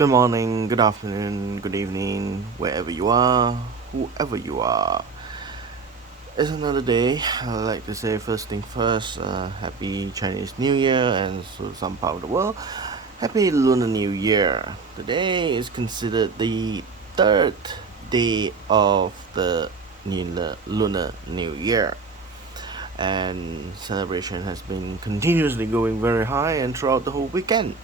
Good morning, good afternoon, good evening, wherever you are, whoever you are. It's another day. I'd like to say first thing first, Happy Chinese New Year, and so some part of the world, Happy Lunar New Year. Today is considered the third day of the Lunar New Year, and celebration has been continuously going very high and throughout the whole weekend.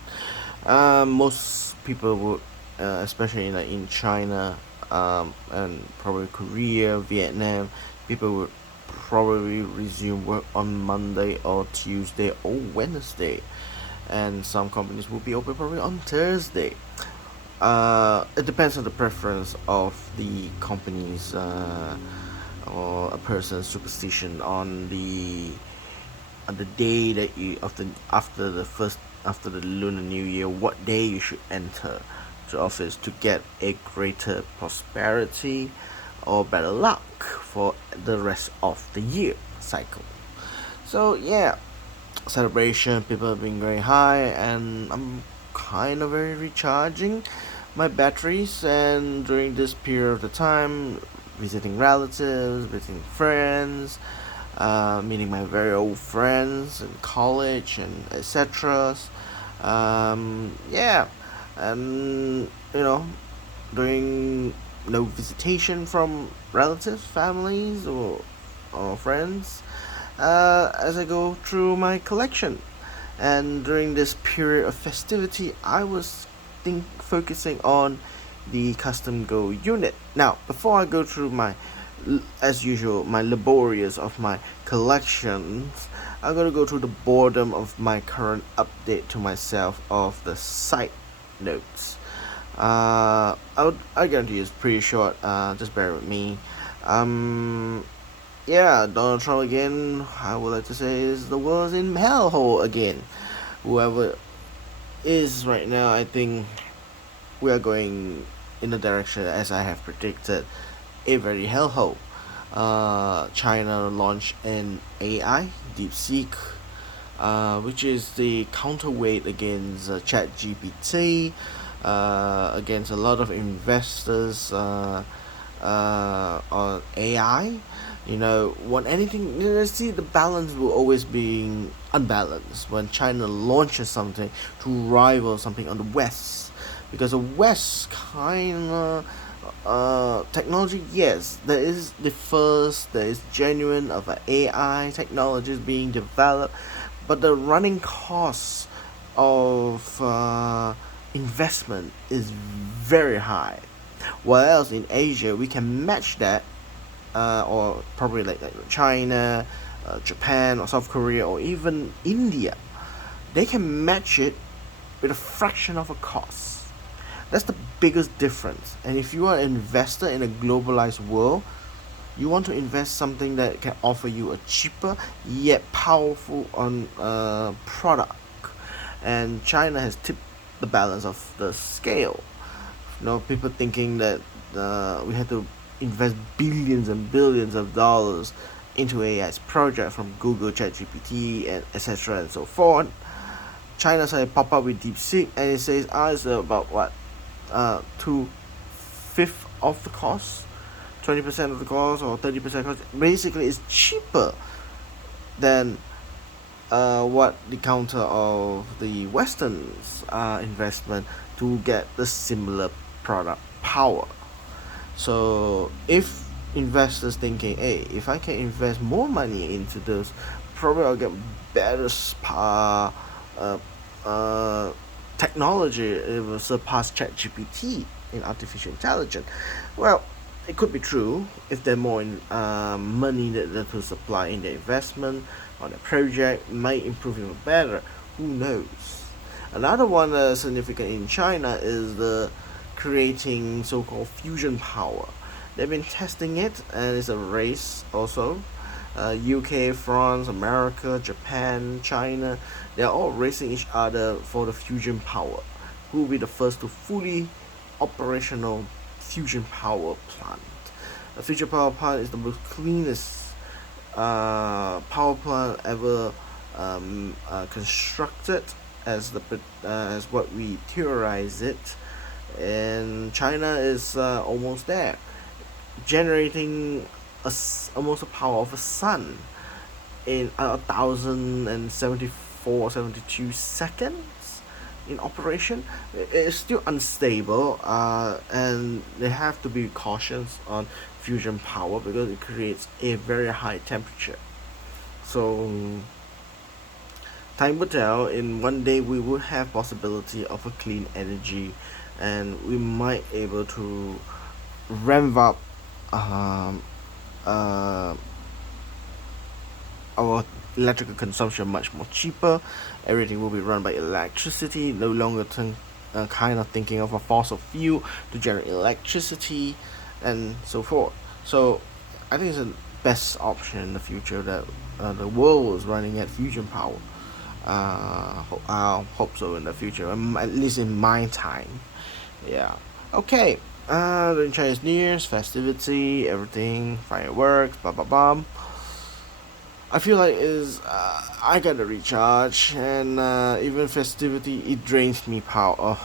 Most people would, especially like in China, and probably Korea, Vietnam, people would probably resume work on Monday or Tuesday or Wednesday, and some companies will be open probably on Thursday. It depends on the preference of the company's or a person's superstition on the day that you after the Lunar New Year, what day you should enter to office to get a greater prosperity or better luck for the rest of the year cycle. So yeah, celebration, people have been very high, and I'm kind of very recharging my batteries, and during this period of the time, visiting relatives, visiting friends, meeting my very old friends in college and etc. Yeah, and doing no visitation from relatives, families, or friends as I go through my collection. And during this period of festivity, I was focusing on the custom go unit. Now, before I go through as usual, my laborious of my collections, I'm gonna go through the boredom of my current update to myself of the site notes. I guarantee it's pretty short. Just bear with me. Um, yeah, Donald Trump again. I would like to say is the world's in hellhole again. Whoever is right now, I think we are going in the direction as I have predicted, a very hellhole. China launched an AI, DeepSeek, which is the counterweight against ChatGPT, against a lot of investors on AI. When anything, see, the balance will always be unbalanced when China launches something to rival something on the West, because the West kind of technology, yes, there is genuine of AI technologies being developed, but the running costs of investment is very high. While else in Asia we can match that, or probably like China, Japan, or South Korea, or even India, they can match it with a fraction of a cost. That's the biggest difference. And if you are an investor in a globalized world, you want to invest something that can offer you a cheaper yet powerful on product. And China has tipped the balance of the scale. People thinking that we had to invest billions and billions of dollars into AI's project from Google, ChatGPT, and etc. and so forth. China started pop up with DeepSeek, and it says it's about what, 2/5 of the cost, 20% of the cost, or 30% cost. Basically, it's cheaper than what the counter of the Western's investment to get the similar product power. So if investors thinking, hey, if I can invest more money into this, probably I'll get better uh, uh, technology. It will surpass ChatGPT in artificial intelligence. Well, it could be true if there's more money that to supply in the investment on the project, might improve even better. Who knows? Another one significant in China is the creating so-called fusion power. They've been testing it, and it's a race also. UK, France, America, Japan, China, they're all racing each other for the fusion power. Who will be the first to fully operational fusion power plant? A fusion power plant is the most cleanest power plant ever constructed, as what we theorize it. and China is almost there, generating almost the power of a sun in 1,074-72 seconds in operation. It's still unstable, and they have to be cautious on fusion power because it creates a very high temperature. So time will tell. In one day, we will have possibility of a clean energy, and we might able to ramp up um, uh, our electrical consumption much more cheaper. Everything will be run by electricity, no longer kind of thinking of a fossil fuel to generate electricity, and so forth. So I think it's the best option in the future that the world is running at fusion power. I'll hope so in the future, at least in my time. Yeah. Okay. During Chinese New Year's festivity, everything, fireworks, blah blah blah. I feel like is I gotta recharge, and even festivity it drains me power,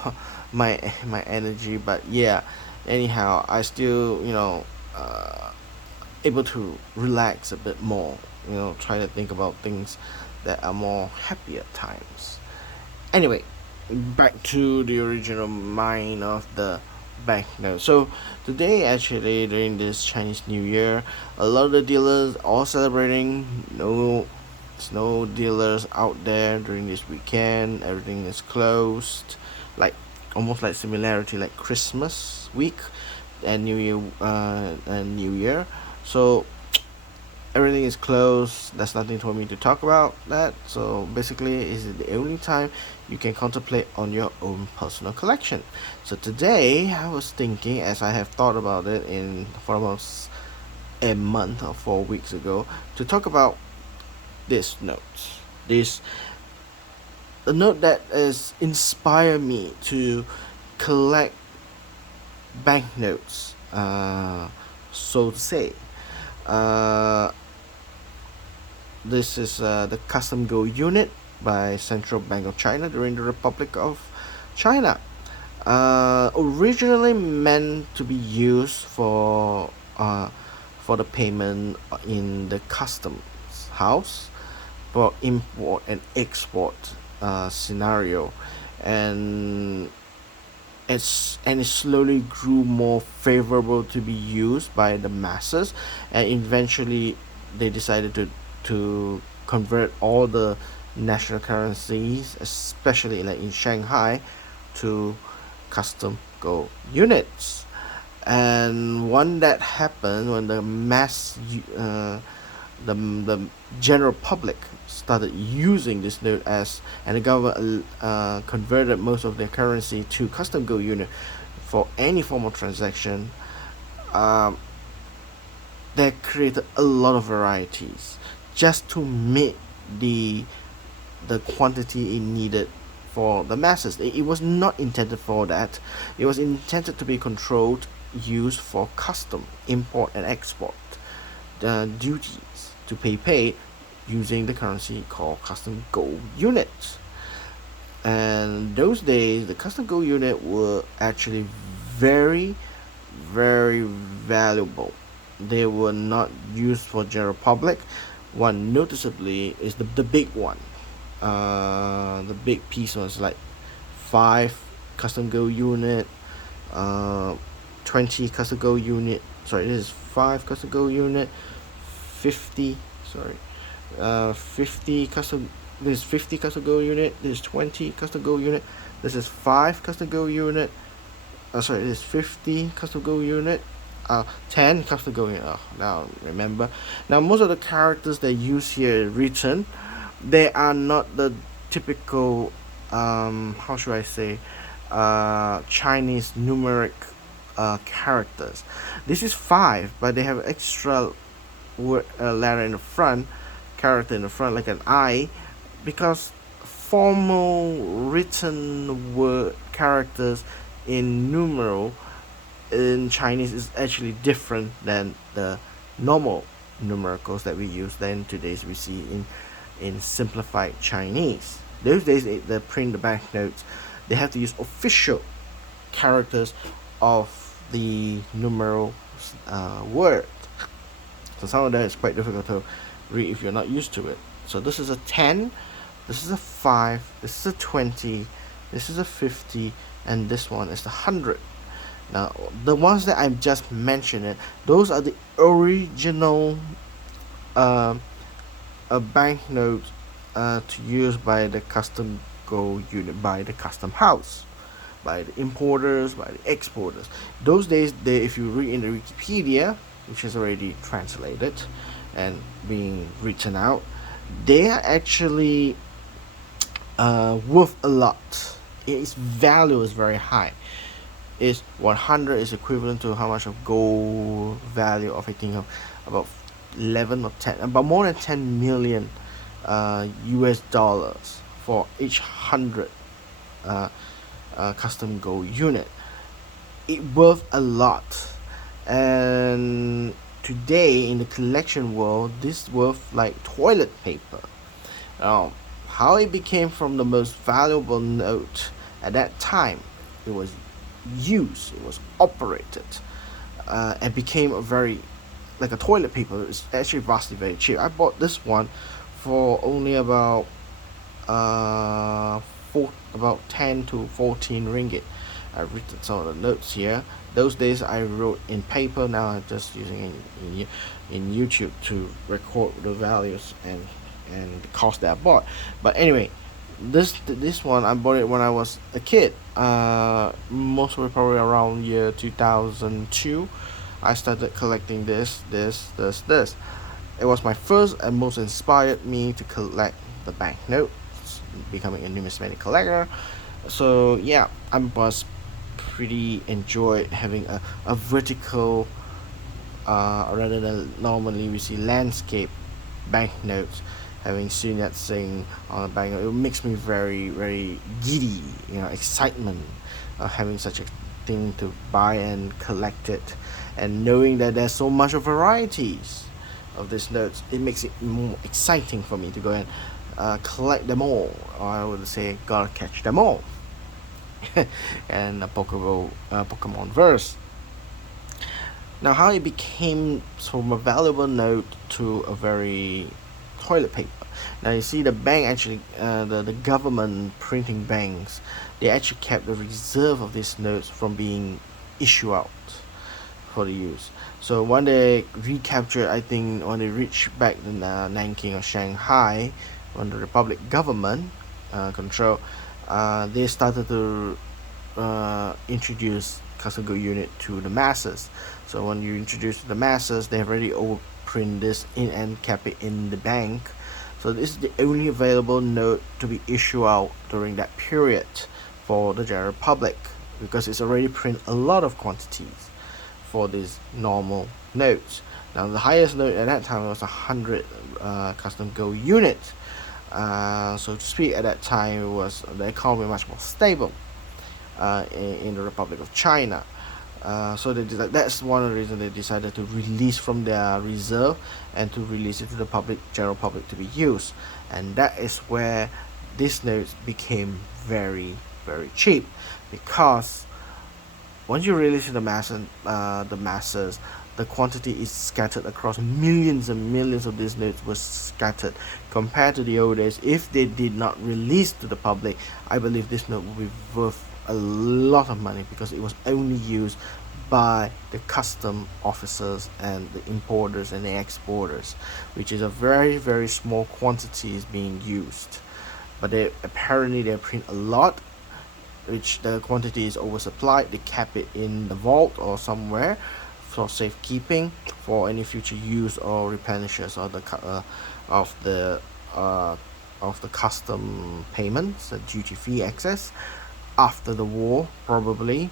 my energy. But yeah, anyhow, I still able to relax a bit more. Try to think about things that are more happy at times. Anyway, back to the original mind of the banknote. So today, actually, during this Chinese New Year, a lot of the dealers are celebrating. No, there's no dealers out there during this weekend. Everything is closed, like almost like similarity like Christmas week and New Year. So everything is closed. There's nothing for me to talk about that. So basically, is the only time you can contemplate on your own personal collection. So today, I was thinking, as I have thought about it in for almost a month or 4 weeks ago, to talk about this note. This a note that has inspired me to collect banknotes. So to say. Uh, This is the custom gold unit by Central Bank of China during the Republic of China. Originally meant to be used for the payment in the customs house for import and export scenario, and it slowly grew more favorable to be used by the masses, and eventually they decided to convert all the national currencies, especially like in Shanghai, to custom gold units. And when that happened, when the general public started using this note as, and the government converted most of their currency to custom gold unit for any form of transaction, um, that created a lot of varieties just to meet the the quantity it needed for the masses. It was not intended for that. It was intended to be controlled, used for custom import and export duties to pay using the currency called custom gold units. And those days, the custom gold unit were actually very, very valuable. They were not used for general public. One noticeably is the big one. The big piece was like 5 custom gold unit, uh, 20 custom gold unit. Sorry, this is 5 custom gold unit, 50. Sorry, 50 custom. This is 50 custom gold unit. This is 20 custom gold unit. This is 5 custom gold unit. Sorry, this is 50 custom gold unit. 10 custom gold unit. Oh, now remember. Now most of the characters they use here written, they are not the typical how should I say Chinese numeric characters. This is 5, but they have extra letter in the front, character in the front like an I, because formal written word characters in numeral in Chinese is actually different than the normal numericals that we use then today's we see in simplified Chinese. Those days, the print the banknotes, they have to use official characters of the numeral word. So some of that is quite difficult to read if you're not used to it. So this is a 10, this is a 5, this is a 20, this is a 50, and this one is the 100. Now, the ones that I've just mentioned, those are the original uh, banknote to use by the custom go unit, by the custom house, by the importers, by the exporters. Those days, if you read in the Wikipedia, which is already translated and being written out, they are actually worth a lot. Its value is very high. Is 100 is equivalent to how much of gold value of, I think, of about 11 or 10, about more than 10 million US dollars for each 100 custom gold unit. It worth a lot, and today in the collection world, this worth like toilet paper. How it became from the most valuable note at that time, it was used, it was operated, and became a very like a toilet paper. It's actually vastly very cheap. I bought this one for only about about 10 to 14 ringgit. I've written some of the notes here. Those days I wrote in paper. Now I'm just using in YouTube to record the values and the cost that I bought. But anyway, this one I bought it when I was a kid. Most of it probably around year 2002. I started collecting this. It was my first and most inspired me to collect the banknotes, becoming a numismatic collector. So yeah, I was pretty enjoyed having a vertical, rather than normally we see landscape banknotes. Having seen that thing on a banknote, it makes me very very giddy, excitement of having such a thing to buy and collect it, and knowing that there's so much of varieties of these notes, it makes it more exciting for me to go and collect them all, or I would say gotta catch them all. And a Pokemon verse. Now, how it became from a valuable note to a very toilet paper. Now you see the bank actually, the government printing banks, they actually kept the reserve of these notes from being issued out for the use. So when they recaptured, I think when they reached back in Nanking or Shanghai, under Republic government control, they started to introduce custom gold unit to the masses. So when you introduce to the masses, they have already print this in and kept it in the bank. So this is the only available note to be issued out during that period for the general public, because it's already print a lot of quantities for these normal notes. Now the highest note at that time was 100 custom gold units. So to speak, at that time it was the economy much more stable in the Republic of China. So that's one of the reasons they decided to release from their reserve and to release it to the general public to be used. And that is where these notes became very very cheap, because once you release to the masses, the quantity is scattered across millions and millions of these notes were scattered. Compared to the old days, if they did not release to the public, I believe this note would be worth a lot of money, because it was only used by the custom officers and the importers and the exporters, which is a very very small quantities being used. But they print a lot, which the quantity is oversupplied. They kept it in the vault or somewhere for safekeeping for any future use or replenishes of the custom payments, the duty-free access after the war probably.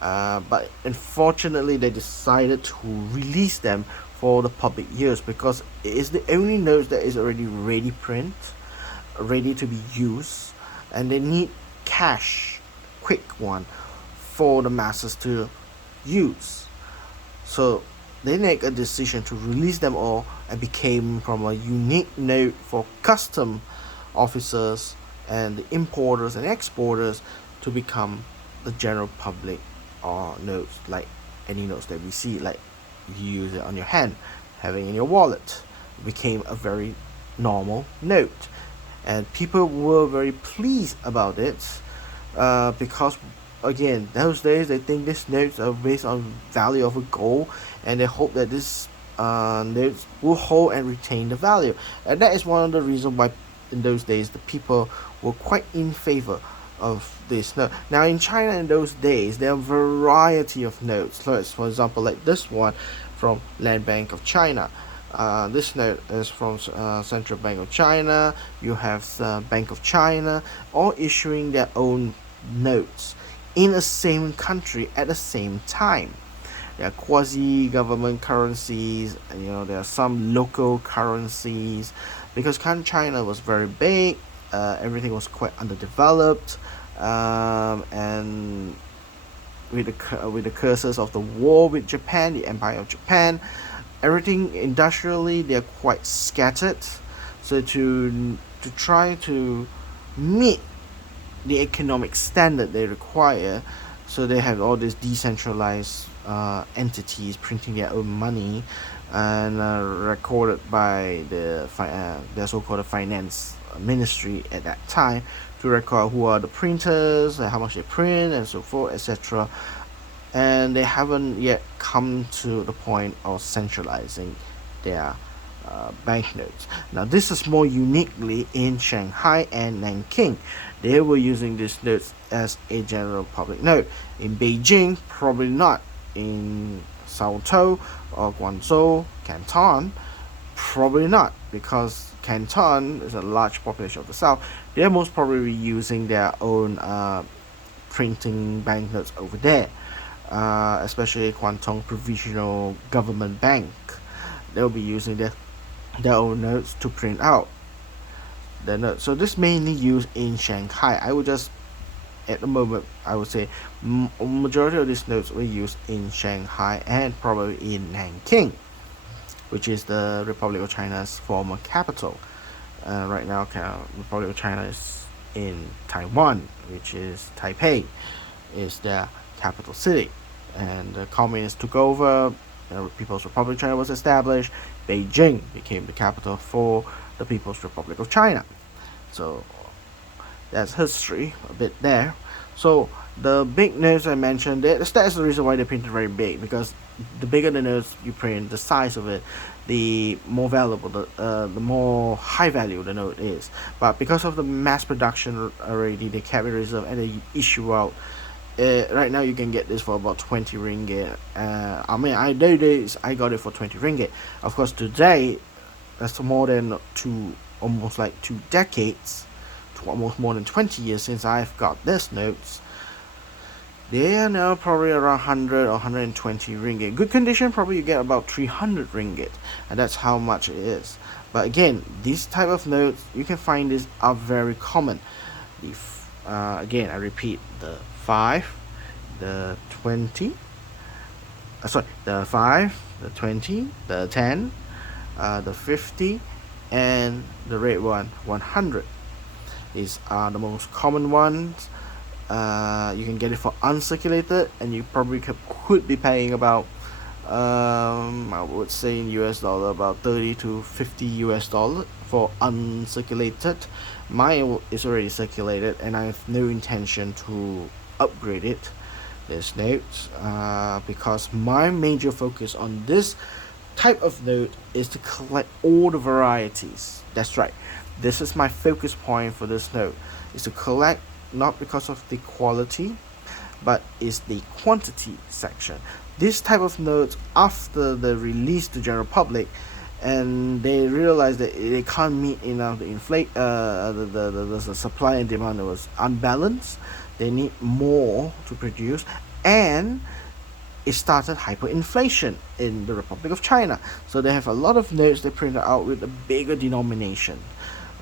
But unfortunately they decided to release them for the public use, because it is the only notes that is already ready to be used, and they need cash, quick one, for the masses to use. So they make a decision to release them all, and became from a unique note for custom officers and the importers and exporters to become the general public or notes like any notes that we see, like you use it on your hand, having in your wallet, became a very normal note, and people were very pleased about it, because again those days they think these notes are based on value of a gold, and they hope that this notes will hold and retain the value, and that is one of the reasons why in those days the people were quite in favor of this note. Now in China in those days there are a variety of notes. So for example, like this one from Land Bank of China. This note is from Central Bank of China. You have Bank of China, all issuing their own notes in the same country at the same time. There are quasi-government currencies, and there are some local currencies, because China was very big. Everything was quite underdeveloped, and with the curses of the war with Japan, the Empire of Japan, everything industrially they're quite scattered. So to try to meet the economic standard they require, so they have all these decentralized entities printing their own money, and recorded by the so-called finance ministry at that time, to record who are the printers and how much they print and so forth, etc. And they haven't yet come to the point of centralizing their banknotes. Now this is more uniquely in Shanghai and Nanking. They were using these notes as a general public note. In Beijing, probably not. In Saotou or Guangzhou, Canton, probably not, because Canton is a large population of the south. They're most probably using their own printing banknotes over there, especially Guangdong Provisional Government Bank. They'll be using their own notes to print out the notes. So this mainly used in Shanghai. At the moment, I would say majority of these notes were used in Shanghai and probably in Nanking, which is the Republic of China's former capital. Right now, Republic of China is in Taiwan, which is Taipei, is their capital city. And the communists took over. The People's Republic of China was established. Beijing became the capital for the People's Republic of China. So that's history a bit there. So the big notes I mentioned, that's the reason why they printed very big, because the bigger the notes you print, the size of it, the more valuable, the more high value the note is. But because of the mass production already, they kept it reserved and they issue out. Right now you can get this for about 20 ringgit. I got it for 20 ringgit. Of course today, that's more than almost like 2 decades, almost more than 20 years since I've got this notes. They are now probably around 100 or 120 ringgit. Good condition, probably you get about 300 ringgit, and that's how much it is. But again, these type of notes, you can find these are very common. Again, I repeat, the 5, the 20, the 5, the 20, the 10, the 50, and the red one, 100. These are the most common ones. You can get it for uncirculated, and you probably could be paying about, I would say in US dollar, about 30 to 50 US dollar for uncirculated. Mine is already circulated, and I have no intention to upgrade it, this note, because my major focus on this type of note is to collect all the varieties. That's right. This is my focus point for this note, is to collect, not because of the quality, but is the quantity section. This type of notes, after the release to general public, and they realized that they can't meet enough the the supply and demand that was unbalanced. They need more to produce, and it started hyperinflation in the Republic of China. So they have a lot of notes they printed out with a bigger denomination,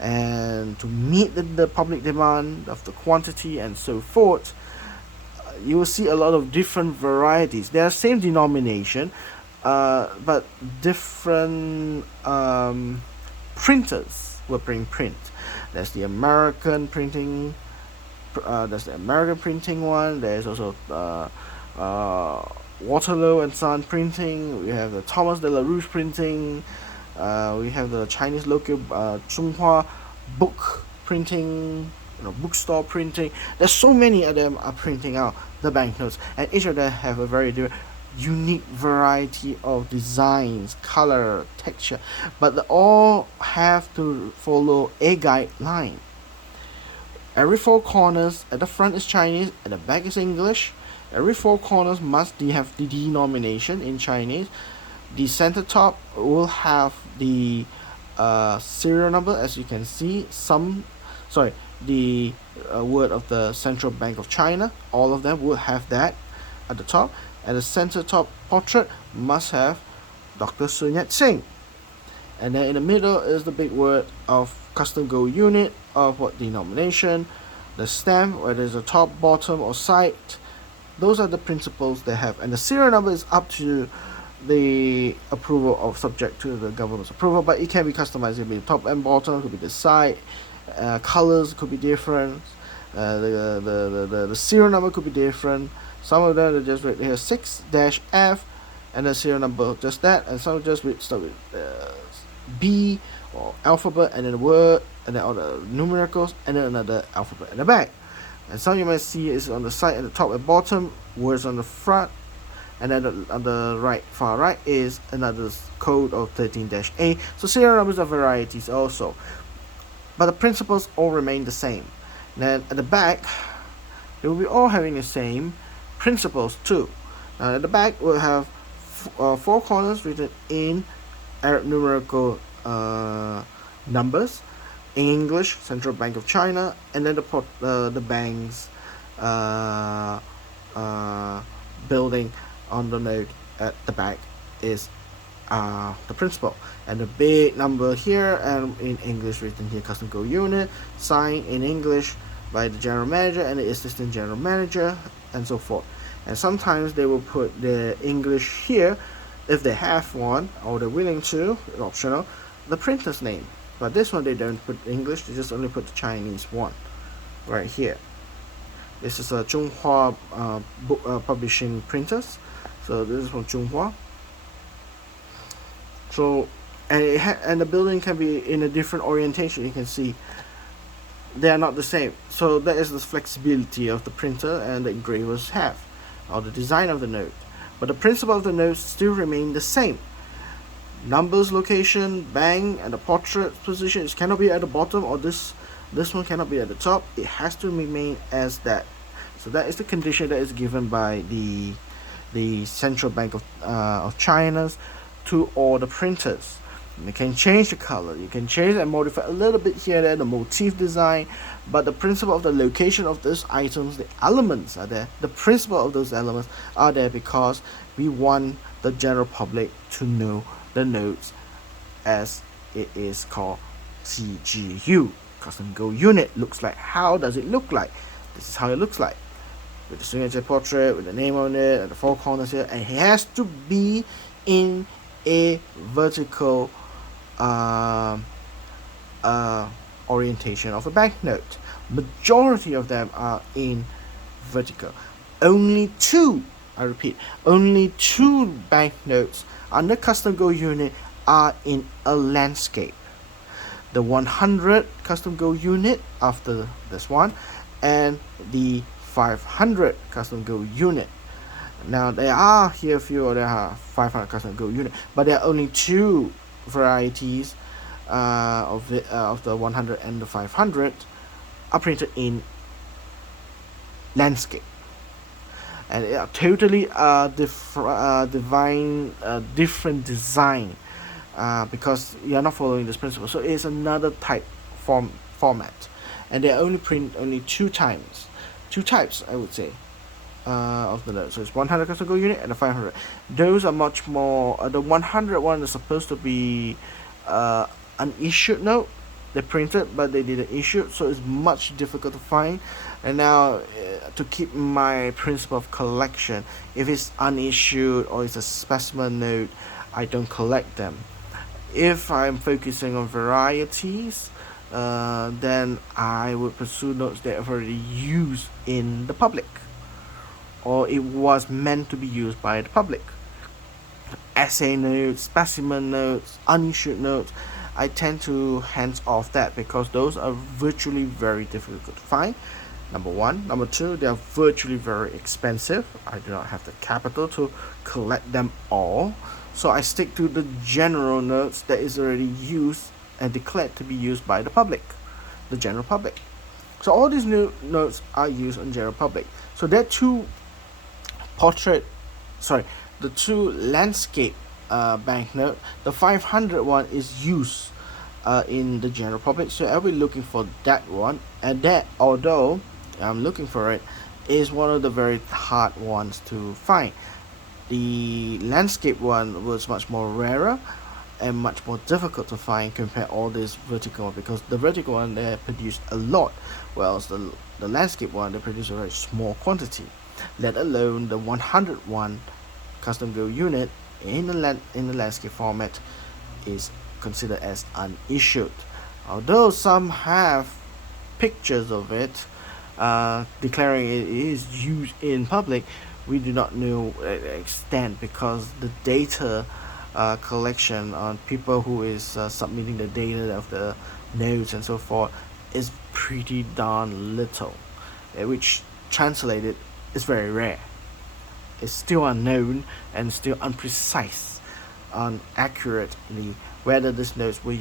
and to meet the public demand of the quantity and so forth, you will see a lot of different varieties. They are same denomination, but different printers were print. There's the American printing there's the American printing one. There's also Waterloo and Son printing. We have the Thomas de la Rouge printing. We have the Chinese local Zhonghua book printing, bookstore printing. There's so many of them are printing out the banknotes, and each of them have a very unique variety of designs, color, texture, but they all have to follow a guideline. Every four corners at the front is Chinese, at the back is English. Every four corners must have the denomination in Chinese. The center top will have the serial number, as you can see. The word of the Central Bank of China. All of them will have that at the top. And the center top portrait must have Dr. Sun Yat-sen. And then in the middle is the big word of custom gold unit of what denomination, the stamp, whether it's a top, bottom, or side. Those are the principles they have. And the serial number is up to the approval of subject to the government's approval, but it can be customized. It could be the top and bottom, it could be the side, colors could be different, the serial number could be different. Some of them are just right here 6-F and the serial number just that, and some just start with B or alphabet and then the word and then all the numericals and then another alphabet in the back. And some you might see is on the side and the top and bottom, words on the front, and then on the right, far right, is another code of 13-A. So serial numbers are varieties also, but the principles all remain the same. And then at the back, they will be all having the same principles too. Now at the back we'll have four corners written in Arab numerical numbers. In English, Central Bank of China, and then the bank's building on the note at the back is the principal, and the big number here and in English written here, custom gold unit, signed in English by the general manager and the assistant general manager, and so forth. And sometimes they will put the English here if they have one or they're willing to, optional, the printer's name. But this one they don't put English, they just only put the Chinese one right here. This is a Zhonghua book publishing printers. So this is from Zhonghua. So and the building can be in a different orientation. You can see they are not the same. So that is the flexibility of the printer and the engravers have, or the design of the note. But the principle of the notes still remain the same. Numbers, location, bank, and the portrait position. It cannot be at the bottom, or this one cannot be at the top. It has to remain as that. So that is the condition that is given by the Central Bank of China to all the printers. You can change the color, you can change and modify a little bit here and there, the motif design, but the principle of the location of those items, the elements are there. The principle of those elements are there because we want the general public to know the notes, as it is called CGU, custom gold unit. Looks like. How does it look like? This is how it looks like, with the signature portrait, with the name on it, and the four corners here, and it has to be in a vertical orientation of a banknote. Majority of them are in vertical. Only two, I repeat, only two banknotes under custom gold unit are in a landscape. The 100 custom gold unit after this one, and the 500 custom gold unit. Now there are here a few, there are 500 custom gold unit, but there are only two varieties of the 100 and the 500 are printed in landscape, and they are totally different design because you are not following this principle. So it's another type format, and they only print only two types I would say of the note. So it's 100 custom gold unit and the 500. Those are much more. The 100 one is supposed to be an issued note. They printed, but they didn't issue, so it's much difficult to find. And now, to keep my principle of collection, if it's unissued or it's a specimen note, I don't collect them. If I'm focusing on varieties, then I would pursue notes that are already used in the public, or it was meant to be used by the public. Essay notes, specimen notes, unissued notes, I tend to hands off that because those are virtually very difficult to find. Number one. Number two, they are virtually very expensive. I do not have the capital to collect them all. So I stick to the general notes that is already used and declared to be used by the public, the general public. So all these new notes are used on general public. So there are two portrait, sorry, the two landscape banknote. The 500 one is used in the general public, so I'll be looking for that one. And that, although I'm looking for it, is one of the very hard ones to find. The landscape one was much more rarer and much more difficult to find compared all this vertical one, because the vertical one they produced a lot, whereas the landscape one they produce a very small quantity. Let alone the 101 custom go unit in the landscape format is considered as unissued. Although some have pictures of it declaring it is used in public, we do not know the extent because the data collection on people who is submitting the data of the nodes and so forth is pretty darn little, which translated is very rare. It's still unknown and still unprecise on accurately whether this notes were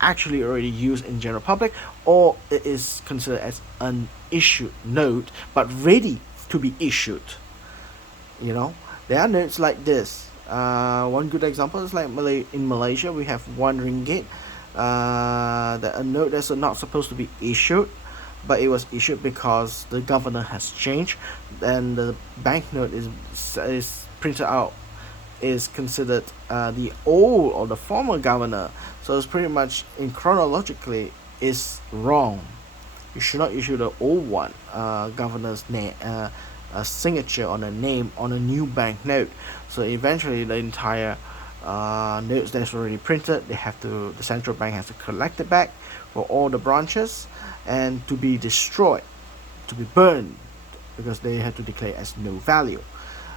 actually already used in general public or it is considered as an issued note but ready to be issued. You know, there are notes like this. One good example is like in Malaysia we have 1 ringgit, that a note that's not supposed to be issued, but it was issued because the governor has changed, and the banknote is printed out is considered the old or the former governor. So it's pretty much in chronologically is wrong. You should not issue the old one, governor's name, a signature on a name on a new banknote. So eventually the entire notes that's already printed, the central bank has to collect it back for all the branches and to be destroyed, to be burned, because they had to declare as no value.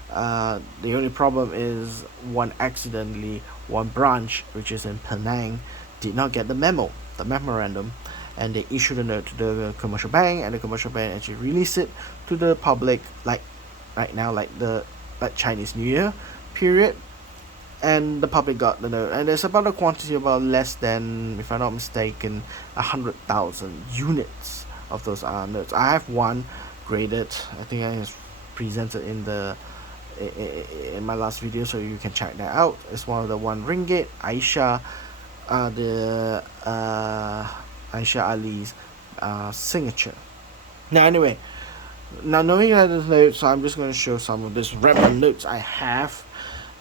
The only problem is one branch, which is in Penang, did not get the memorandum, and they issued a note to the commercial bank, and the commercial bank actually released it to the public, like right now, like Chinese New Year period, and the public got the note. And there's about a quantity about less than, if I'm not mistaken, 100,000 units of those notes. I have one graded. I think I have presented in my last video, so you can check that out. It's one of the 1 ringgit Aisha, the Aisha Ali's signature. Now anyway, now knowing that the notes, so I'm just going to show some of these random notes I have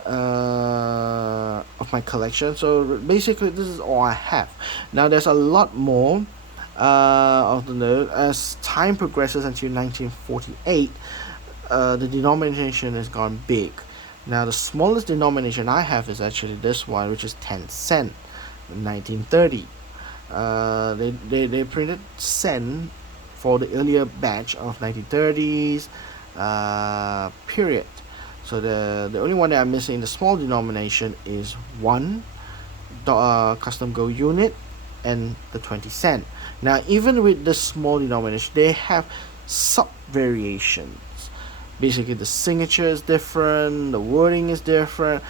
of my collection. So basically this is all I have. Now there's a lot more of the note. As time progresses until 1948, the denomination has gone big. Now the smallest denomination I have is actually this one, which is 10 cent in 1930. They printed cent for the earlier batch of 1930s period. So the only one that I'm missing in the small denomination is one custom gold unit and the 20 cent. Now even with the small denomination, they have sub variations. Basically the signature is different, the wording is different.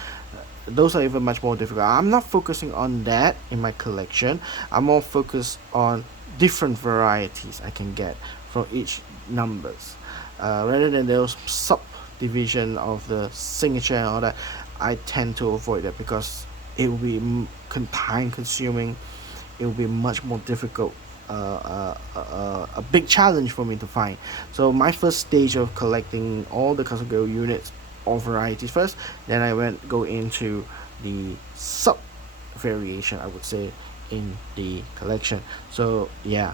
Those are even much more difficult. I'm not focusing on that in my collection. I'm more focused on different varieties I can get from each numbers, rather than those subdivision of the signature and all that. I tend to avoid that because it will be time consuming. It will be much more difficult, a big challenge for me to find. So my first stage of collecting all the custom gold units or varieties first, then I go into the sub variation, I would say, in the collection. So yeah,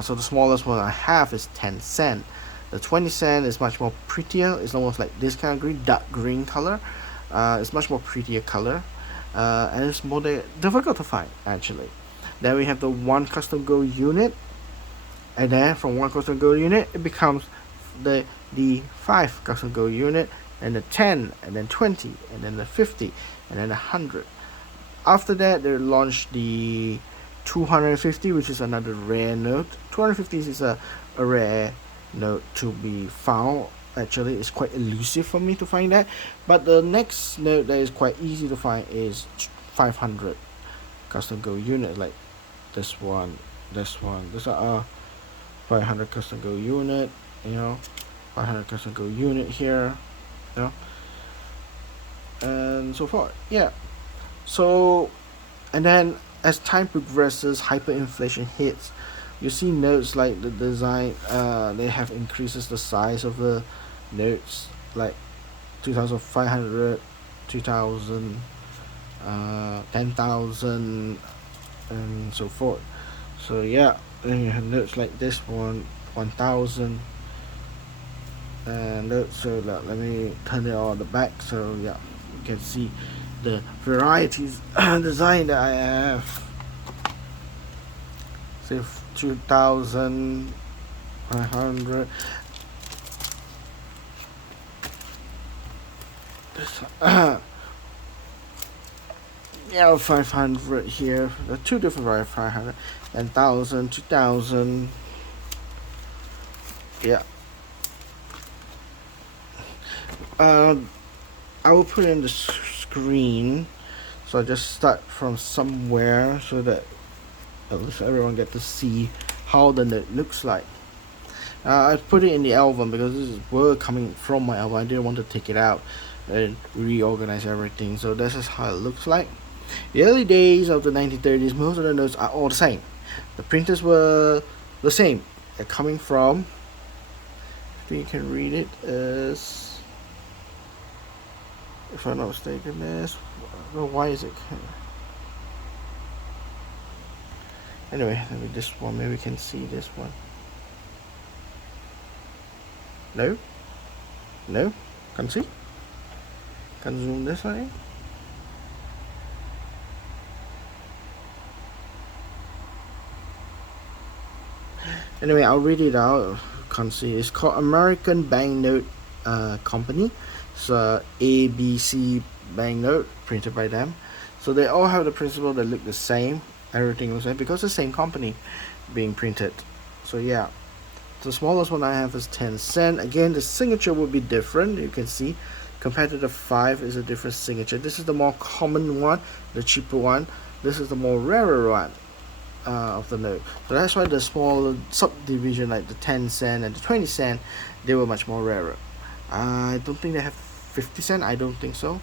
so the smallest one I have is 10 cent. The 20 cent is much more prettier. It's almost like this kind of green, dark green color. It's much more prettier color, and it's more difficult to find actually. Then we have the 1 custom gold unit, and then from 1 custom gold unit it becomes the 5 custom gold unit, and the 10, and then 20, and then the 50, and then the 100. After that, they launched the 250, which is another rare note. 250 is a rare note to be found. Actually, it's quite elusive for me to find that. But the next note that is quite easy to find is 500 custom gold unit, like this one, this one. This are 500 custom gold unit, 500 custom gold unit here, and so forth. Yeah. So, and then as time progresses, hyperinflation hits. You see notes like the design, they have increases the size of the notes, like 2,500, 2,000, 10,000, and so forth. So yeah, then you have notes like this one, 1,000, and notes. So let me turn it on the back. So yeah, you can see the varieties design that I have. Say 2,500. Yeah, 500 here. The two different varieties, 500, 10,000, 2,000. Yeah. I will put in the screen, so I just start from somewhere so that at least everyone get to see how the note looks like. I put it in the album because this is word coming from my album. I didn't want to take it out and reorganize everything, so this is how it looks like. The early days of the 1930s, most of the notes are all the same. The printers were the same. They're coming from, if you can read it, is, if I'm not mistaken, this. Why is it? Anyway, maybe this one. Maybe we can see this one. No? No? Can see? Can zoom this way? Anyway, I'll read it out. Can't see. It's called American Banknote Company. It's ABC banknote printed by them. So they all have the principle that look the same. Everything looks the same because it's the same company being printed. So yeah. The smallest one I have is 10 cents. Again, the signature will be different. You can see compared to the 5 is a different signature. This is the more common one, the cheaper one. This is the more rarer one of the note. So that's why the smaller subdivision like the 10 cent and the 20 cent, they were much more rarer. I don't think they have 50 cent. I don't think so.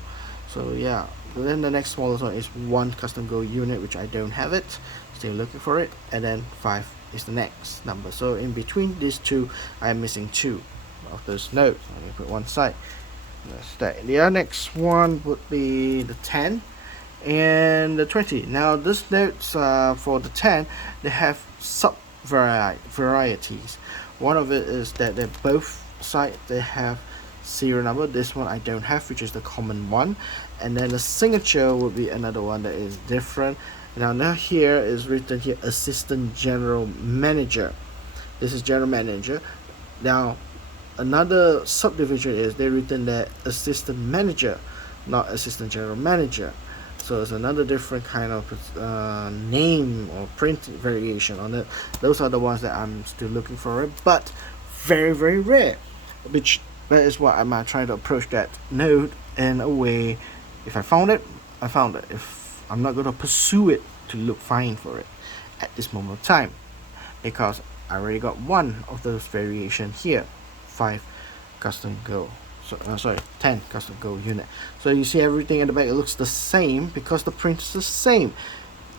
So yeah. Then the next smallest one is 1 custom gold unit, which I don't have it. Still looking for it. And then 5 is the next number. So in between these two, I'm missing 2 of those notes. Let me put one side. That's that. The next one would be the 10 and the 20. Now this notes for the 10, they have sub varieties. One of it is that they're both sides they have serial number. This one I don't have, which is the common one. And then the signature would be another one that is different. Now here is written here assistant general manager. This is general manager. Now another subdivision is they written that assistant manager, not assistant general manager. So it's another different kind of name or print variation on it. Those are the ones that I'm still looking for, but very, very rare. Which that is why I'm trying to approach that note in a way. If I found it, I found it. If I'm not going to pursue it to find for it at this moment of time, because I already got one of those variation here, 5 custom gold. So, 10 custom gold unit. So you see everything in the back, it looks the same because the print is the same.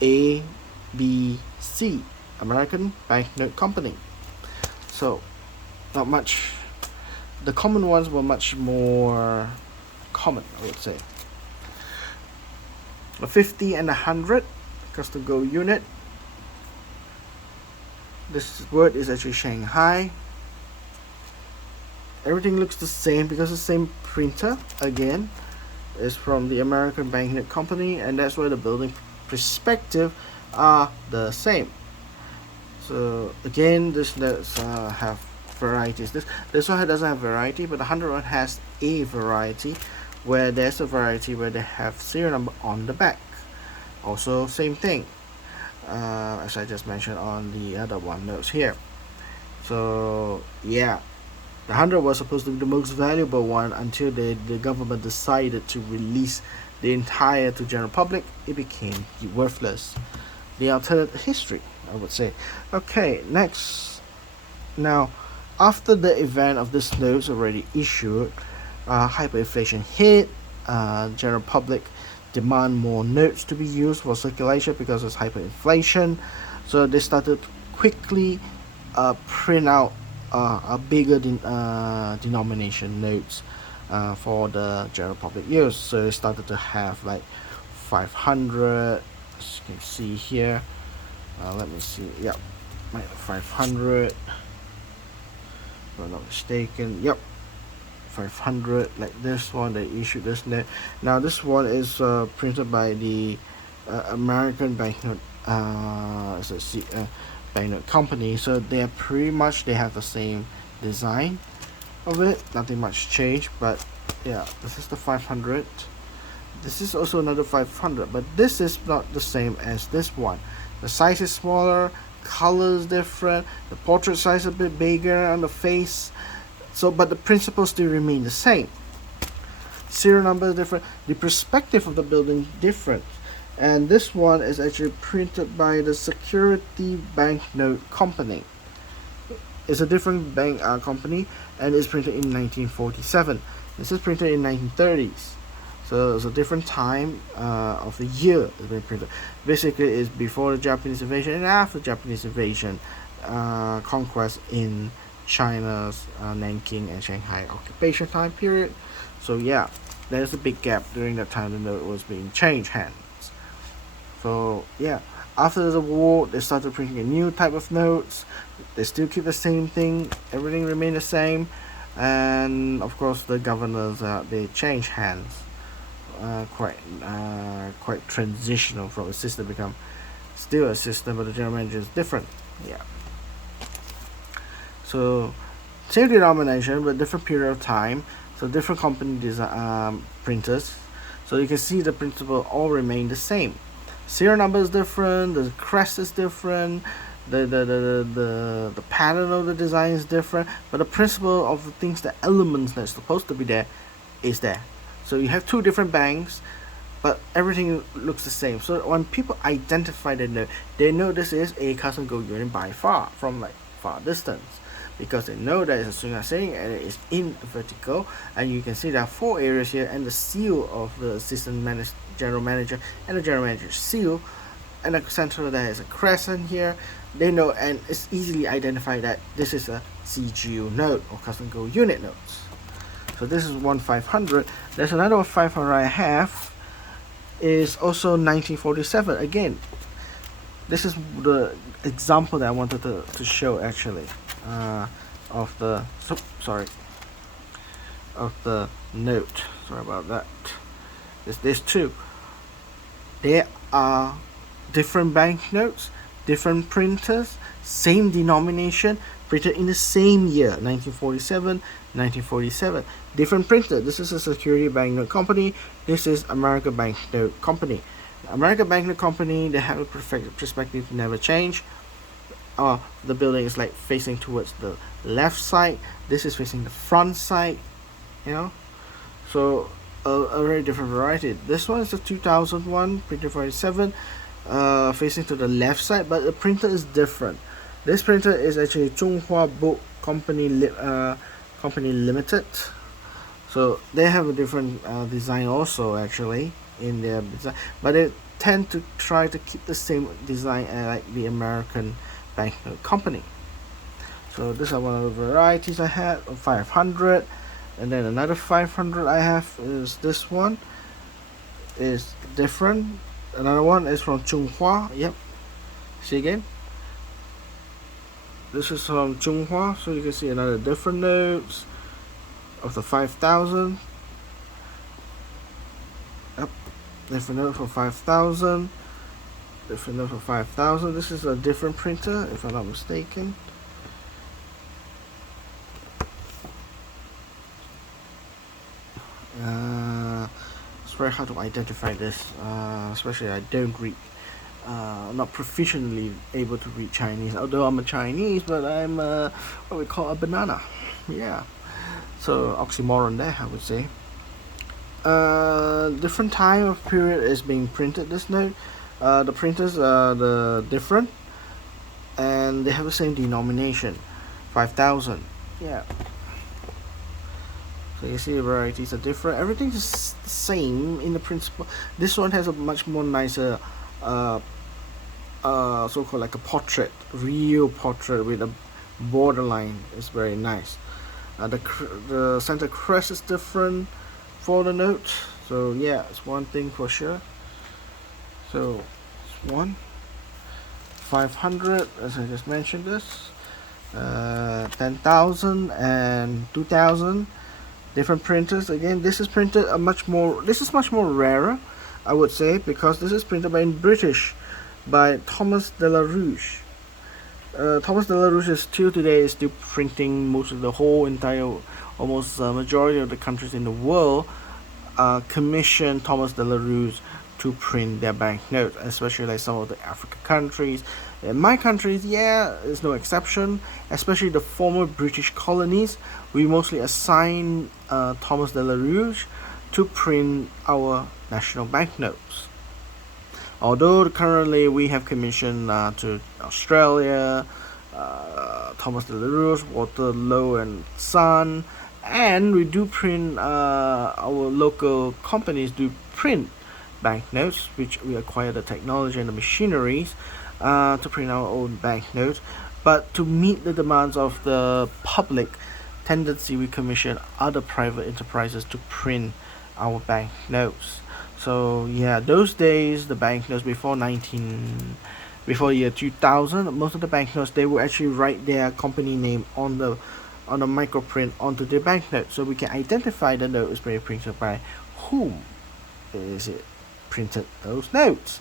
ABC, American Banknote Company. So not much. The common ones were much more common, I would say. The 50 and 100 custom gold unit. This word is actually Shanghai. Everything looks the same because the same printer again is from the American Banknote Company, and that's why the building perspective are the same. So again, this notes have varieties. This one doesn't have variety, but the 100 one has a variety, where there's a variety where they have serial number on the back. Also, same thing, as I just mentioned on the other one notes here. So yeah, the 100 was supposed to be the most valuable one until the government decided to release the entire to general public. It became worthless. The alternate history, I would say. Okay, next. Now, after the event of this notes already issued, hyperinflation hit. General public demand more notes to be used for circulation because of hyperinflation. So they started quickly print out a bigger denomination notes for the general public use. So they started to have like 500. As you can see here. Let me see. Yep, 500. If I'm not mistaken. Yep, 500. Like this one, they issued this net. Now this one is printed by the American banknote. Banknote company. So they are pretty much they have the same design of it. Nothing much changed, but yeah, this is the 500. This is also another 500, but this is not the same as this one. The size is smaller, color is different, the portrait size is a bit bigger on the face. So, but the principles still remain the same. Serial number is different. The perspective of the building is different. And this one is actually printed by the Security Banknote Company. It's a different bank company, and it's printed in 1947. This is printed in 1930s. So it's a different time of the year it's been printed. Basically, it's before the Japanese invasion and after Japanese invasion, conquest in China's Nanking and Shanghai occupation time period. So yeah, there's a big gap during that time the note was being changed hands. So yeah, after the war, they started printing a new type of notes. They still keep the same thing. Everything remained the same, and of course the governors they change hands. Quite transitional from a system become still a system, but the general manager is different. Yeah. So same denomination but different period of time. So different company design printers. So you can see the principle all remain the same. Serial number is different. The crest is different. The pattern of the design is different, but the principle of the things, the elements that's supposed to be there, is there. So you have two different banks, but everything looks the same. So when people identify the note, they know this is a custom gold unit by far, from like far distance, because they know that it's a swing saying and it is in vertical, and you can see there are 4 areas here, and the seal of the assistant general manager and the general manager's seal, and the center there is a crescent here. They know, and it's easily identified that this is a CGU note or custom gold unit notes. So this is 1/500. There's another 1/500 I have. Is also 1947. Again, this is the example that I wanted to show actually, of the of the note. Sorry about that. There's two. There are different banknotes, different printers, same denomination, printed in the same year, 1947, 1947. Different printer. This is a Security Banknote Company. This is American Banknote Company. American Banknote Company, they have a perspective never change. The building is like facing towards the left side. This is facing the front side. You know, so a very different variety. This one is a 2001 printed 47, facing to the left side, but the printer is different. This printer is actually Zhonghua Book Company Limited. So they have a different design also actually in their design, but they tend to try to keep the same design like the American Banknote Company. So these are one of the varieties I had of 500, and then another 500 I have is this one. Is different. Another one is from Zhonghua. Yep. See again. This is from Zhonghua, so you can see another different notes of the 5,000. Yep, different note for 5,000. Different note for 5,000. This is a different printer, if I'm not mistaken. It's very hard to identify this, especially I don't read, not proficiently able to read Chinese. Although I'm a Chinese, but I'm what we call a banana. Yeah, so oxymoron there, I would say. Different time of period is being printed. This note, the printers are the different, and they have the same denomination, 5,000. Yeah. So you see the varieties are different. Everything is the same in the principle. This one has a much more nicer, uh, so-called like a portrait, real portrait with a borderline. It's very nice. The center crest is different for the note. So yeah, it's one thing for sure. So it's 500, as I just mentioned this, 10,000 and 2,000. Different printers. Again, this is printed a much more. This is much more rarer, I would say, because this is printed by in British, by Thomas de la Rouge. Thomas de la Rouge is still today is still printing most of the whole entire, almost majority of the countries in the world, commission Thomas de la Rouge to print their banknotes, especially like some of the African countries. In my countries, yeah, it's no exception. Especially the former British colonies, we mostly assign Thomas de la Rouge to print our national banknotes. Although currently we have commissioned to Australia, Thomas de la Rouge, Waterloo and Son, and we do print, our local companies do print banknotes, which we acquire the technology and the machineries to print our own banknotes. But to meet the demands of the public tendency, we commission other private enterprises to print our banknotes. So yeah, those days the banknotes before year 2000, most of the banknotes they will actually write their company name on the microprint onto the banknote, so we can identify the note is being printed by whom is it printed those notes.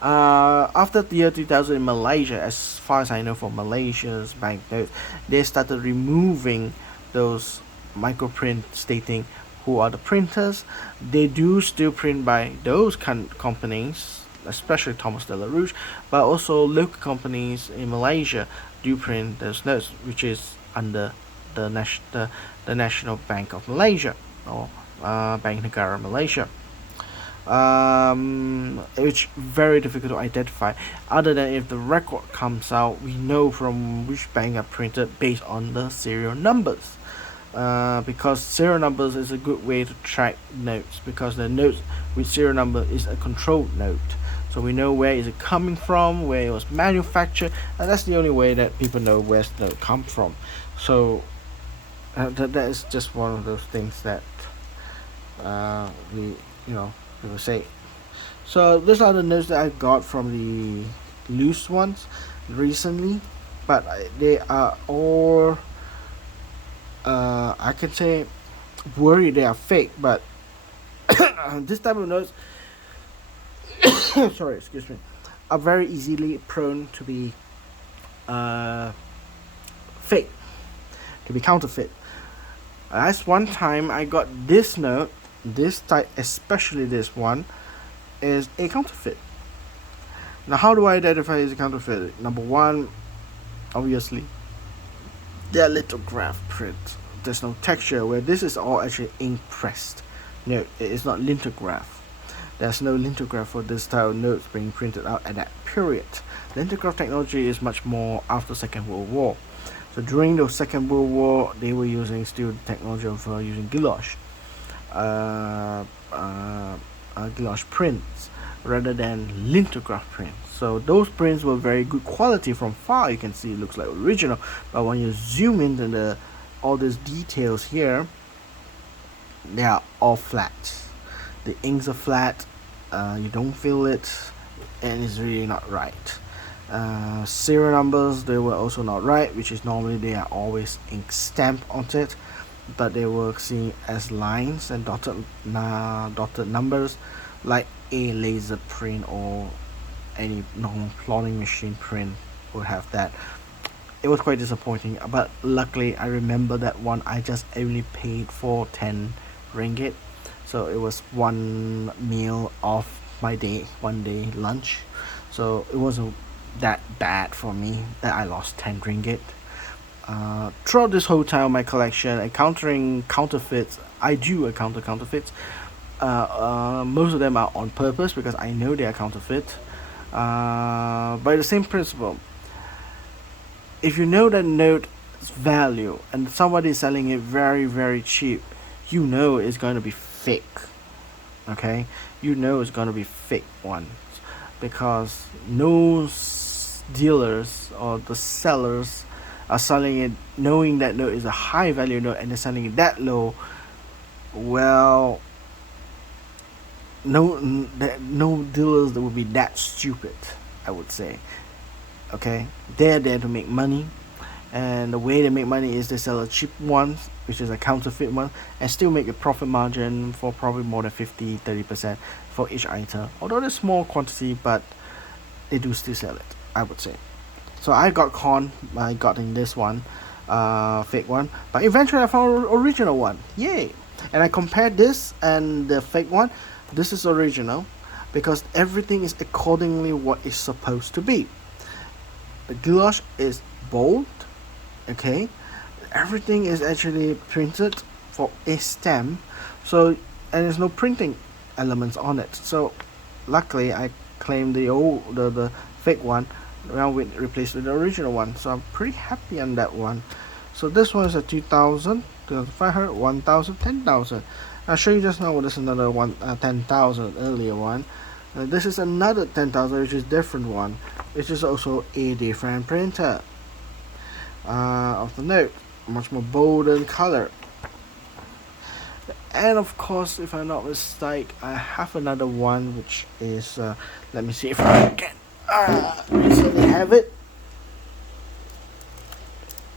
After the year 2000 in Malaysia, as far as I know, for Malaysia's banknotes, they started removing those microprint stating who are the printers. They do still print by those companies, especially Thomas de la Rouge, but also local companies in Malaysia do print those notes, which is under the National Bank of Malaysia, or Bank Negara Malaysia. Which very difficult to identify. Other than if the record comes out, we know from which bank are printed based on the serial numbers. Because serial numbers is a good way to track notes, because the notes with serial number is a controlled note, so we know where is it coming from, where it was manufactured, and that's the only way that people know where the note come from. So that is just one of those things that we people say. So those are the notes that I got from the loose ones recently, but they are all I can say worried they are fake, but this type of notes sorry, excuse me, are very easily prone to be fake, to be counterfeit. As one time I got this note, this type, especially this one, is a counterfeit. Now, how do I identify as a counterfeit? Number one, obviously, they are lithograph print. There's no texture, where this is all actually ink pressed. No, it is not lithograph. There's no lithograph for this style of notes being printed out at that period. Lithograph technology is much more after Second World War. So during the Second World War, they were using still the technology of using gouache. Gouache prints rather than lithograph prints. So those prints were very good quality. From far you can see it looks like original, but when you zoom into all these details here, they are all flat. The inks are flat, you don't feel it, and it's really not right. Serial numbers, they were also not right, which is normally they are always ink stamped onto it, but they were seen as lines and dotted numbers, like a laser print or any normal plotting machine print would have that. It was quite disappointing, but luckily I remember that one I just only paid for 10 ringgit, so it was one meal of my day, one day lunch, so it wasn't that bad for me that I lost 10 ringgit. Throughout this whole time of my collection, encountering counterfeits, I do encounter counterfeits. Most of them are on purpose because I know they are counterfeit. By the same principle, if you know that note's value and somebody is selling it very very cheap, you know it's going to be fake. Okay, you know it's going to be fake ones because no dealers or the sellers are selling it knowing that note is a high value note and they're selling it that low. Well, no dealers that would be that stupid, I would say. Okay, they're there to make money, and the way they make money is they sell a cheap one, which is a counterfeit one, and still make a profit margin for probably more than 50-30% for each item, although it's small quantity, but they do still sell it, I would say. So I got conned by getting this one, fake one, but eventually I found original one. Yay! And I compared this and the fake one. This is original because everything is accordingly what is supposed to be. The goulash is bold, okay. Everything is actually printed for a stamp, so and there's no printing elements on it. So luckily I claimed the fake one, well, we replaced with the original one. So I'm pretty happy on that one. So this one is a 2,000, 2,500, 1,000, 10,000. I'll show you just now. There's another one, 10,000 earlier one. This is another 10,000, which is different one. Which is also a different printer of the note, much more bold in color. And of course, if I'm not mistaken, I have another one which is let me see if I can recently have it.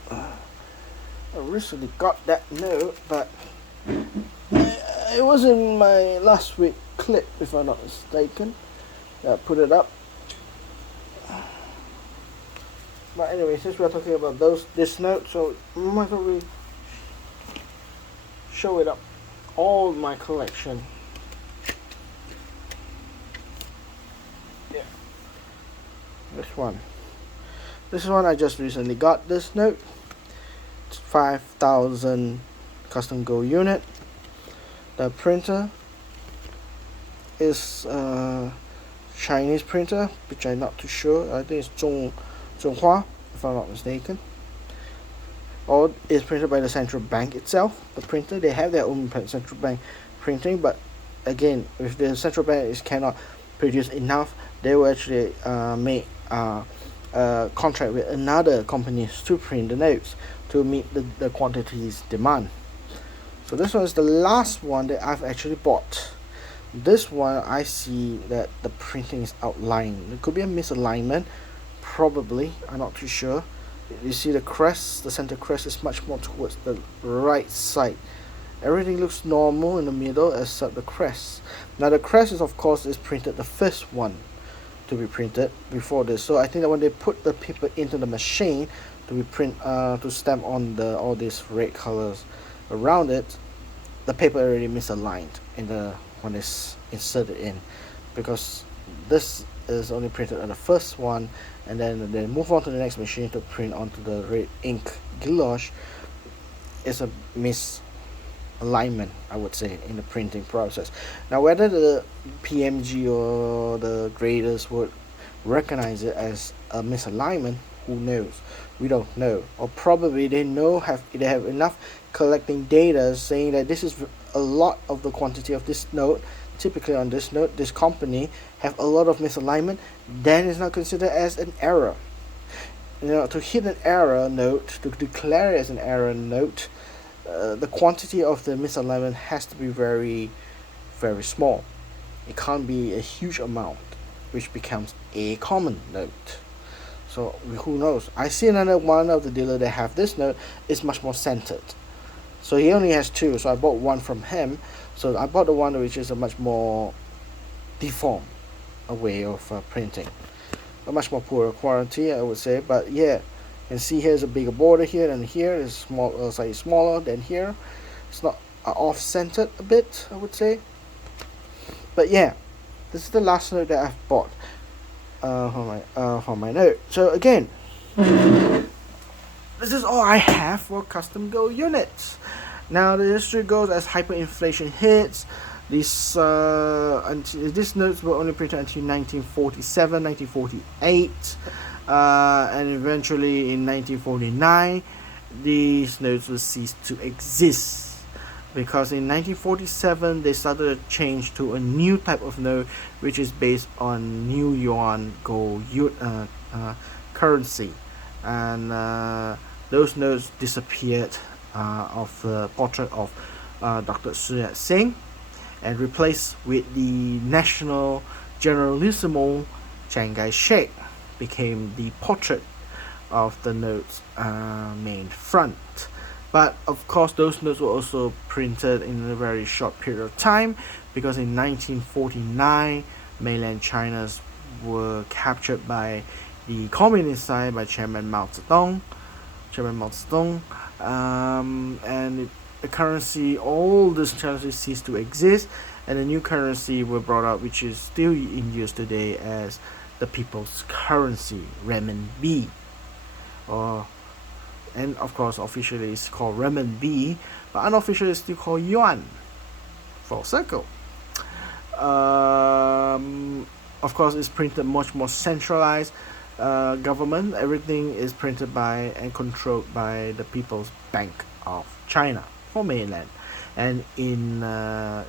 I recently got that note, but it was in my last week clip, if I'm not mistaken. Put it up. But anyway, since we're talking about this note, so might as well we show it up. All my collection. Yeah. This one. This is one I just recently got. This note. It's 5,000 custom gold unit. The printer is Chinese printer, which I'm not too sure. I think it's Zhonghua, if I'm not mistaken. Or is printed by the central bank itself. The printer, they have their own central bank printing, but again, if the central bank cannot produce enough, they will actually make contract with another companies to print the notes to meet the quantities demand. So this one is the last one that I've actually bought. This one I see that the printing is outlined. It could be a misalignment, probably. I'm not too sure. You see the crest, the center crest is much more towards the right side. Everything looks normal in the middle except the crest. Now the crest is of course is printed the first one to be printed before this. So I think that when they put the paper into the machine to be to stamp on all these red colors around it, the paper already misaligned in when it's inserted in, because this is only printed on the first one, and then they move on to the next machine to print onto the red ink goulash. It's a misalignment, I would say, in the printing process. Now whether the PMG or the graders would recognize it as a misalignment, who knows? We don't know. Or probably they have enough collecting data saying that this is a lot of the quantity of this note. Typically on this note, this company have a lot of misalignment, then it's not considered as an error. To hit an error note, to declare it as an error note, the quantity of the misalignment has to be very, very small. It can't be a huge amount, which becomes a common note. So who knows? I see another one of the dealer that have this note is much more centered. So he only has two, so I bought one from him. So I bought the one which is a much more deformed. a way of printing. A much more poorer quality, I would say, but yeah, you can see here's a bigger border here, and here is slightly smaller than here. It's not off-centered a bit, I would say. But yeah, this is the last note that I've bought for my note. So again, this is all I have for custom gold units. Now the history goes as hyperinflation hits. These notes were only printed until 1947, 1948, and eventually in 1949, these notes will cease to exist, because in 1947 they started to change to a new type of note, which is based on New Yuan gold currency, and those notes disappeared of the portrait of Dr. Sun Yat-sen, and replaced with the National Generalissimo Chiang Kai-shek, became the portrait of the note's main front. But of course those notes were also printed in a very short period of time, because in 1949 mainland China's were captured by the communist side, by Chairman Mao Zedong, and the currency, all this currency ceased to exist, and a new currency were brought out, which is still in use today as the people's currency, renminbi, and of course officially it's called renminbi, but unofficially it's still called yuan. Full circle. Of course it's printed much more centralized government. Everything is printed by and controlled by the People's Bank of China for mainland, and in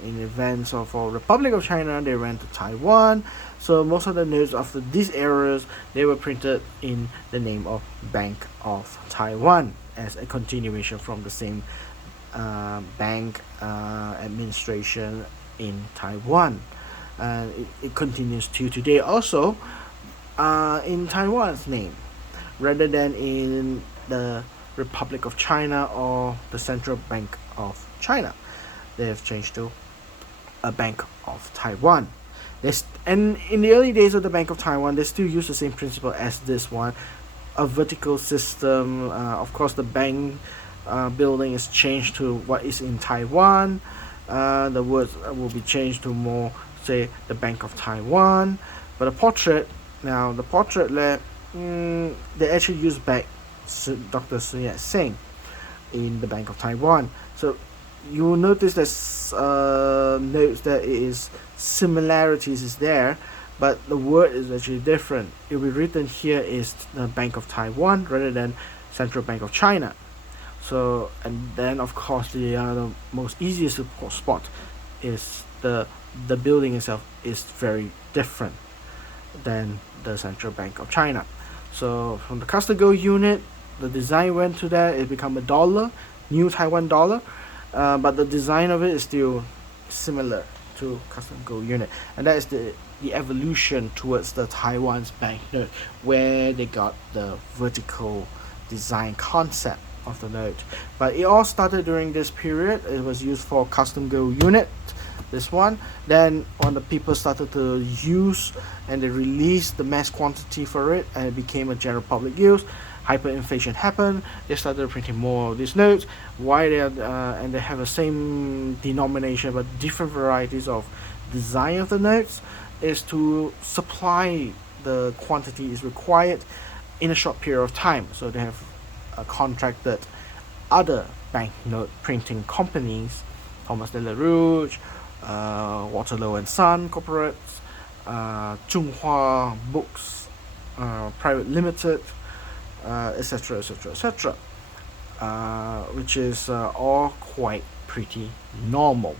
events of Republic of China, they went to Taiwan. So most of the notes after these eras, they were printed in the name of Bank of Taiwan, as a continuation from the same bank administration in Taiwan, and it continues to today also in Taiwan's name, rather than in the Republic of China or the Central Bank of China. They have changed to a Bank of Taiwan. And in the early days of the Bank of Taiwan, they still use the same principle as this one, a vertical system. Of course, the bank building is changed to what is in Taiwan. The words will be changed to more, say, the Bank of Taiwan. But the portrait, they actually use back Dr. Sun Yat-sen in the Bank of Taiwan. So you will notice that notes that it is similarities is there, but the word is actually different. It will be written here is the Bank of Taiwan rather than Central Bank of China. So, and then of course the most easiest to spot is the building itself is very different than the Central Bank of China. So from the custom gold unit, the design went to that. It become a dollar, new Taiwan dollar, but the design of it is still similar to custom gold unit, and that is the evolution towards the Taiwan's banknote, where they got the vertical design concept of the note. But it all started during this period. It was used for custom gold unit, this one. Then when the people started to use and they released the mass quantity for it, and it became a general public use, hyperinflation happened. They started printing more of these notes. Why they and they have the same denomination but different varieties of design of the notes, is to supply the quantity is required in a short period of time. So they have contracted other banknote printing companies, Thomas de la Rouge, Waterloo and Son Corporates, Zhonghua Books Private Limited, etc., which is all quite pretty normal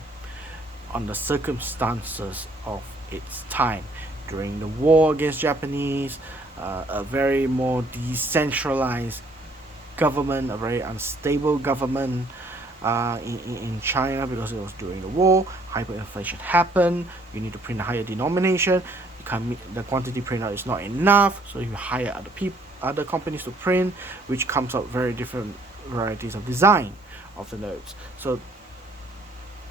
on the circumstances of its time. During the war against Japanese, a very more decentralized government, a very unstable government in China, because it was during the war. Hyperinflation happened. You need to print a higher denomination. The quantity printout is not enough, so you hire other companies to print, which comes out very different varieties of design of the notes. So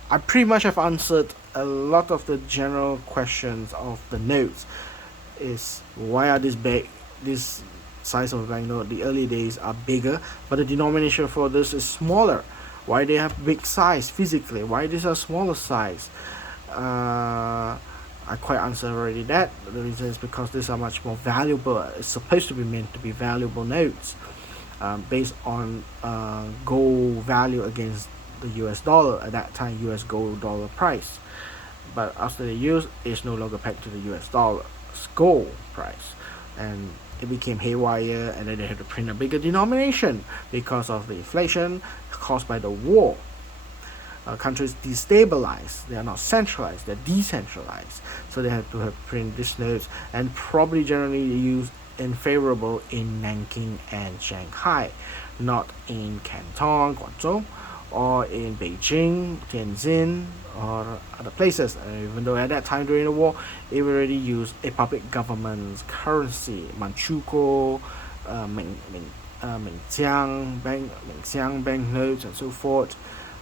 I pretty much have answered a lot of the general questions of the notes. Is why are this big, this size of a banknote? The early days are bigger, but the denomination for this is smaller. Why they have big size physically? Why these are smaller size? I quite answered already that. The reason is because these are much more valuable. It's supposed to be meant to be valuable notes, based on gold value against the US dollar at that time, US gold dollar price. But after the years, it's no longer pegged to the US dollar gold price, and it became haywire, and then they had to print a bigger denomination because of the inflation caused by the war. Countries destabilized, they are not centralized, they're decentralized, so they had to have print these notes, and probably generally used in favorable in Nanking and Shanghai, not in Canton, Guangzhou, or in Beijing, Tianjin, or other places. Even though at that time during the war, it already used a public government's currency, Manchukuo, Mingxiang banknotes, and so forth.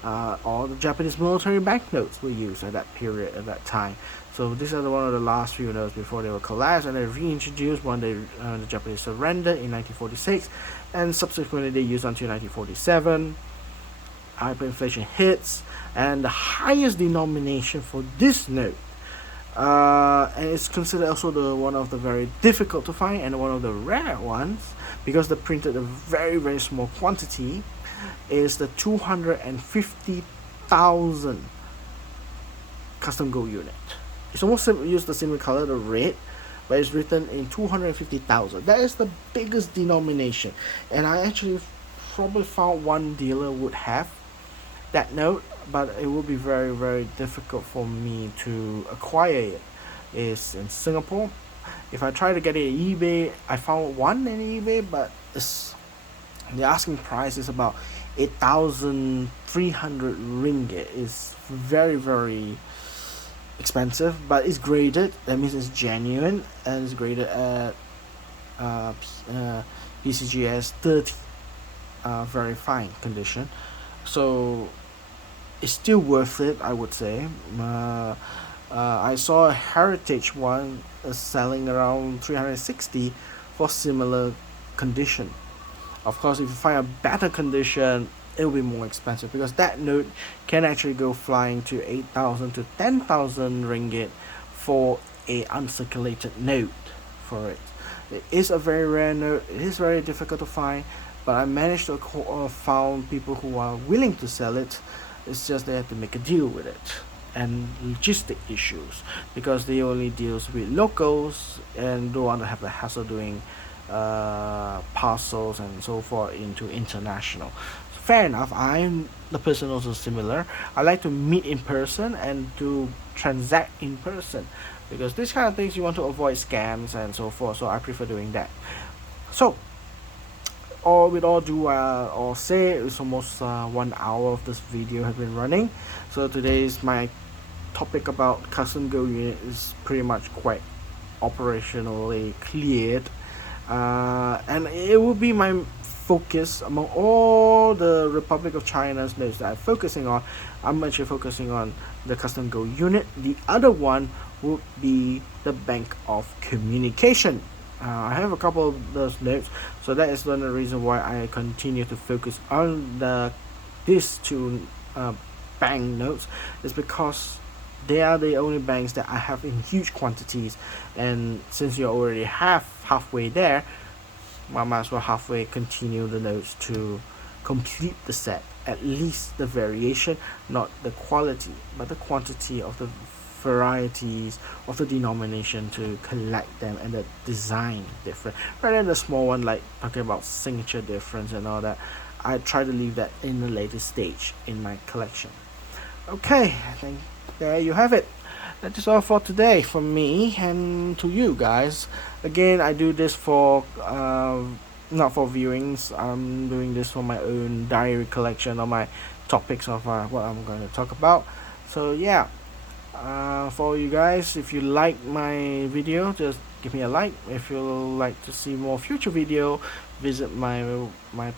All the Japanese military banknotes were used at that period, at that time. So these are one of the last few notes before they were collapsed, and they reintroduced when the Japanese surrendered in 1946, and subsequently they used until 1947. Hyperinflation hits, and the highest denomination for this note, and it's considered also the one of the very difficult to find and one of the rare ones, because they printed a very, very small quantity, is the 250,000 custom gold unit. It's almost used the same color, the red, but it's written in 250,000. That is the biggest denomination, and I actually probably found one dealer would have that note, but it will be very, very difficult for me to acquire it. It's in Singapore. If I try to get it on eBay, I found one in eBay, but the asking price is about 8,300 ringgit. It's very, very expensive, but it's graded. That means it's genuine, and it's graded at PCGS 30, very fine condition. So it's still worth it, I would say. I saw a heritage one selling around 360 for similar condition. Of course, if you find a better condition, it will be more expensive, because that note can actually go flying to 8,000 to 10,000 ringgit for a uncirculated note for it. It is a very rare note. It is very difficult to find, but I managed to found people who are willing to sell it. It's just they have to make a deal with it, and logistic issues, because they only deals with locals and don't want to have the hassle doing parcels and so forth into international. Fair enough. I'm the person also similar. I like to meet in person and to transact in person, because these kind of things you want to avoid scams and so forth. So I prefer doing that. So all with all due or say, it's almost 1 hour of this video has been running. So today's my topic about custom gold unit is pretty much quite operationally cleared, and it will be my focus among all the Republic of China's notes that I'm focusing on. I'm actually focusing on the custom gold unit. The other one would be the Bank of Communication. I have a couple of those notes, so that is one of the reasons why I continue to focus on these two bank notes, is because they are the only banks that I have in huge quantities, and since you already have halfway there, I might as well halfway continue the notes to complete the set, at least the variation, not the quality, but the quantity of the varieties of the denomination to collect them, and the design different, rather than the small one like talking about signature difference and all that. I try to leave that in the later stage in my collection. Okay, I think there you have it. That is all for today from me and to you guys. Again, I do this for not for viewings. I'm doing this for my own diary collection of my topics of what I'm going to talk about. So yeah, for you guys, if you like my video, just give me a like. If you like to see more future video, visit my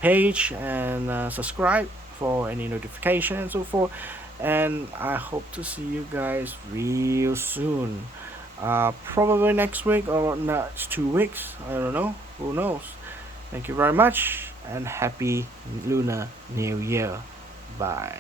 page and subscribe for any notification and so forth. and I hope to see you guys real soon. Probably next week or next 2 weeks. I don't know. Who knows? Thank you very much and happy Lunar New Year. Bye.